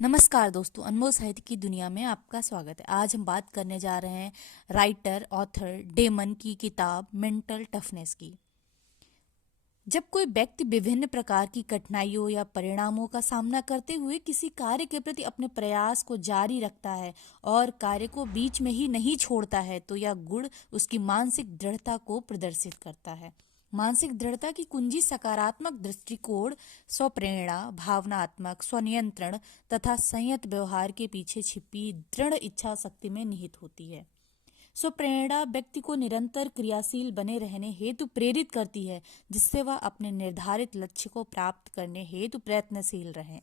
नमस्कार दोस्तों, अनमोल साहित्य की दुनिया में आपका स्वागत है। आज हम बात करने जा रहे हैं राइटर ऑथर डेमन की किताब मेंटल टफनेस की। जब कोई व्यक्ति विभिन्न प्रकार की कठिनाइयों या परिणामों का सामना करते हुए किसी कार्य के प्रति अपने प्रयास को जारी रखता है और कार्य को बीच में ही नहीं छोड़ता है, तो यह गुण उसकी मानसिक दृढ़ता को प्रदर्शित करता है। मानसिक दृढ़ता की कुंजी सकारात्मक दृष्टिकोण, स्वप्रेरणा, भावनात्मक स्वनियंत्रण तथा संयत व्यवहार के पीछे छिपी दृढ़ इच्छा शक्ति में निहित होती है। स्वप्रेरणा व्यक्ति को निरंतर क्रियाशील बने रहने हेतु प्रेरित करती है, जिससे वह अपने निर्धारित लक्ष्य को प्राप्त करने हेतु प्रयत्नशील रहे।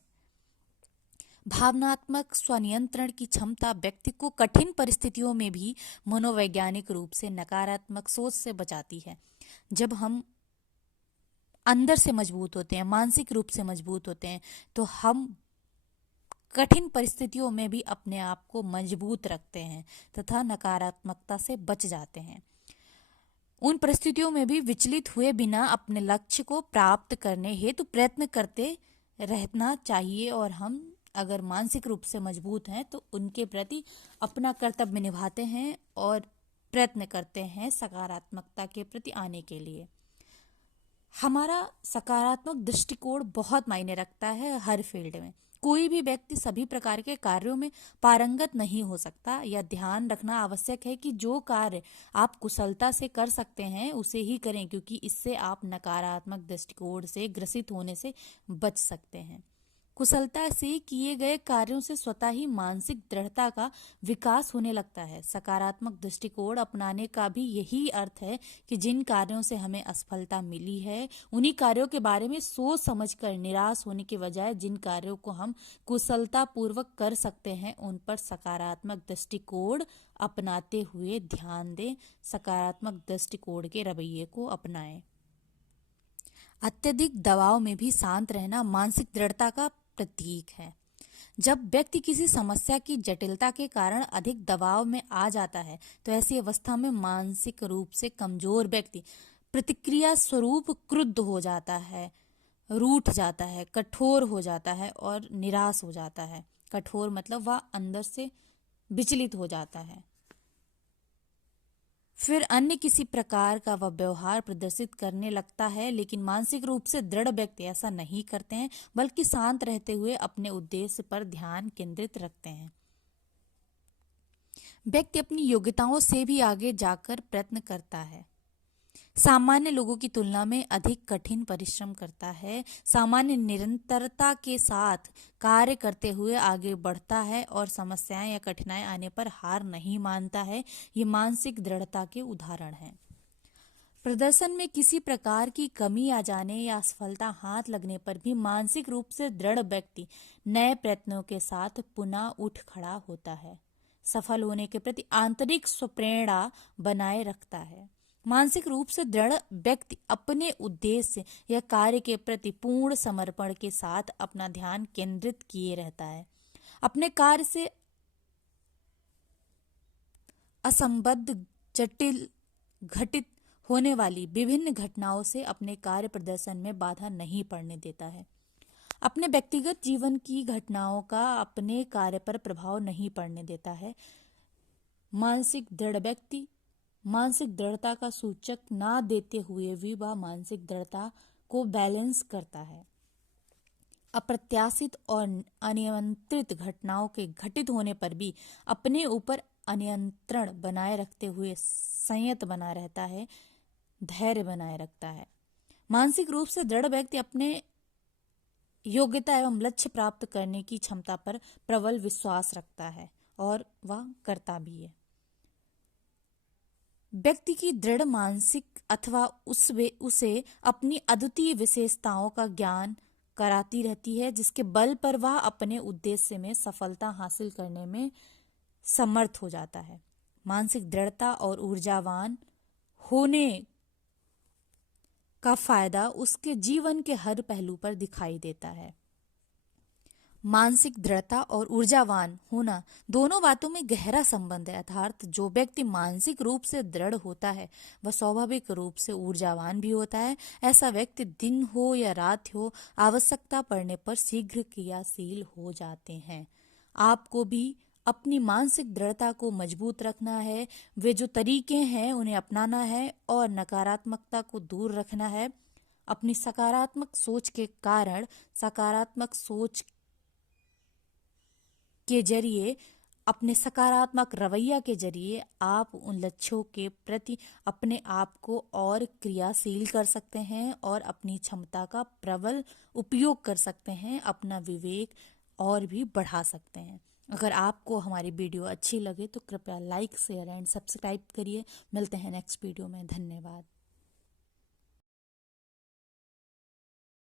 भावनात्मक स्वनियंत्रण की क्षमता व्यक्ति को कठिन परिस्थितियों में भी मनोवैज्ञानिक रूप से नकारात्मक सोच से बचाती है। जब हम अंदर से मजबूत होते हैं, मानसिक रूप से मजबूत होते हैं, तो हम कठिन परिस्थितियों में भी अपने आप को मजबूत रखते हैं तथा नकारात्मकता से बच जाते हैं। उन परिस्थितियों में भी विचलित हुए बिना अपने लक्ष्य को प्राप्त करने हेतु प्रयत्न करते रहना चाहिए। और हम अगर मानसिक रूप से मजबूत हैं तो उनके प्रति अपना कर्तव्य निभाते हैं और प्रयत्न करते हैं सकारात्मकता के प्रति आने के लिए। हमारा सकारात्मक दृष्टिकोण बहुत मायने रखता है हर फील्ड में। कोई भी व्यक्ति सभी प्रकार के कार्यों में पारंगत नहीं हो सकता। यह ध्यान रखना आवश्यक है कि जो कार्य आप कुशलता से कर सकते हैं उसे ही करें, क्योंकि इससे आप नकारात्मक दृष्टिकोण से ग्रसित होने से बच सकते हैं। कुशलता से किए गए कार्यों से स्वतः ही मानसिक दृढ़ता का विकास होने लगता है। सकारात्मक दृष्टिकोण अपनाने का भी यही अर्थ है कि जिन कार्यों से हमें असफलता मिली है, उन्हीं कार्यों के बारे में सोच समझकर निराश होने के बजाय जिन कार्यों को हम कुशलता पूर्वक कर सकते हैं, उन पर सकारात्मक दृष्टिकोण अपनाते हुए ध्यान दें। सकारात्मक दृष्टिकोण के रवैये को अपनाएं। अत्यधिक दबाव में भी शांत रहना मानसिक दृढ़ता का प्रतीक है। जब व्यक्ति किसी समस्या की जटिलता के कारण अधिक दबाव में आ जाता है, तो ऐसी अवस्था में मानसिक रूप से कमजोर व्यक्ति प्रतिक्रिया स्वरूप क्रुद्ध हो जाता है, रूठ जाता है, कठोर हो जाता है और निराश हो जाता है। कठोर मतलब वह अंदर से विचलित हो जाता है। फिर अन्य किसी प्रकार का वह व्यवहार प्रदर्शित करने लगता है। लेकिन मानसिक रूप से दृढ़ व्यक्ति ऐसा नहीं करते हैं, बल्कि शांत रहते हुए अपने उद्देश्य पर ध्यान केंद्रित रखते हैं। व्यक्ति अपनी योग्यताओं से भी आगे जाकर प्रयत्न करता है, सामान्य लोगों की तुलना में अधिक कठिन परिश्रम करता है, सामान्य निरंतरता के साथ कार्य करते हुए आगे बढ़ता है और समस्याएं या कठिनाई आने पर हार नहीं मानता है। ये मानसिक दृढ़ता के उदाहरण हैं। प्रदर्शन में किसी प्रकार की कमी आ जाने या असफलता हाथ लगने पर भी मानसिक रूप से दृढ़ व्यक्ति नए प्रयत्नों के साथ पुनः उठ खड़ा होता है, सफल होने के प्रति आंतरिक स्वप्रेरणा बनाए रखता है। मानसिक रूप से दृढ़ व्यक्ति अपने उद्देश्य या कार्य के प्रति पूर्ण समर्पण के साथ अपना ध्यान केंद्रित किए रहता है। अपने कार्य से असंबद्ध, जटिल, घटित होने वाली विभिन्न घटनाओं से अपने कार्य प्रदर्शन में बाधा नहीं पड़ने देता है। अपने व्यक्तिगत जीवन की घटनाओं का अपने कार्य पर प्रभाव नहीं पड़ने देता है। मानसिक दृढ़ व्यक्ति मानसिक दृढ़ता का सूचक ना देते हुए भी वह मानसिक दृढ़ता को बैलेंस करता है। अप्रत्याशित और अनियंत्रित घटनाओं के घटित होने पर भी अपने ऊपर अनियंत्रण बनाए रखते हुए संयत बना रहता है, धैर्य बनाए रखता है। मानसिक रूप से दृढ़ व्यक्ति अपने योग्यता एवं लक्ष्य प्राप्त करने की क्षमता पर प्रबल विश्वास रखता है और वह करता भी है। व्यक्ति की दृढ़ मानसिक अथवा उसे अपनी अद्वितीय विशेषताओं का ज्ञान कराती रहती है, जिसके बल पर वह अपने उद्देश्य में सफलता हासिल करने में समर्थ हो जाता है। मानसिक दृढ़ता और ऊर्जावान होने का फायदा उसके जीवन के हर पहलू पर दिखाई देता है। मानसिक दृढ़ता और ऊर्जावान होना दोनों बातों में गहरा संबंध है। अर्थात जो व्यक्ति मानसिक रूप से दृढ़ होता है वह स्वाभाविक रूप से ऊर्जावान भी होता है। ऐसा व्यक्ति दिन हो या रात हो, आवश्यकता पड़ने पर शीघ्र क्रियाशील हो जाते हैं। आपको भी अपनी मानसिक दृढ़ता को मजबूत रखना है। वे जो तरीके हैं उन्हें अपनाना है और नकारात्मकता को दूर रखना है। अपनी सकारात्मक सोच के कारण, सकारात्मक सोच के जरिए, अपने सकारात्मक रवैया के जरिए आप उन लक्ष्यों के प्रति अपने आप को और क्रियाशील कर सकते हैं और अपनी क्षमता का प्रबल उपयोग कर सकते हैं, अपना विवेक और भी बढ़ा सकते हैं। अगर आपको हमारी वीडियो अच्छी लगे तो कृपया लाइक, शेयर एंड सब्सक्राइब करिए। मिलते हैं नेक्स्ट वीडियो में। धन्यवाद।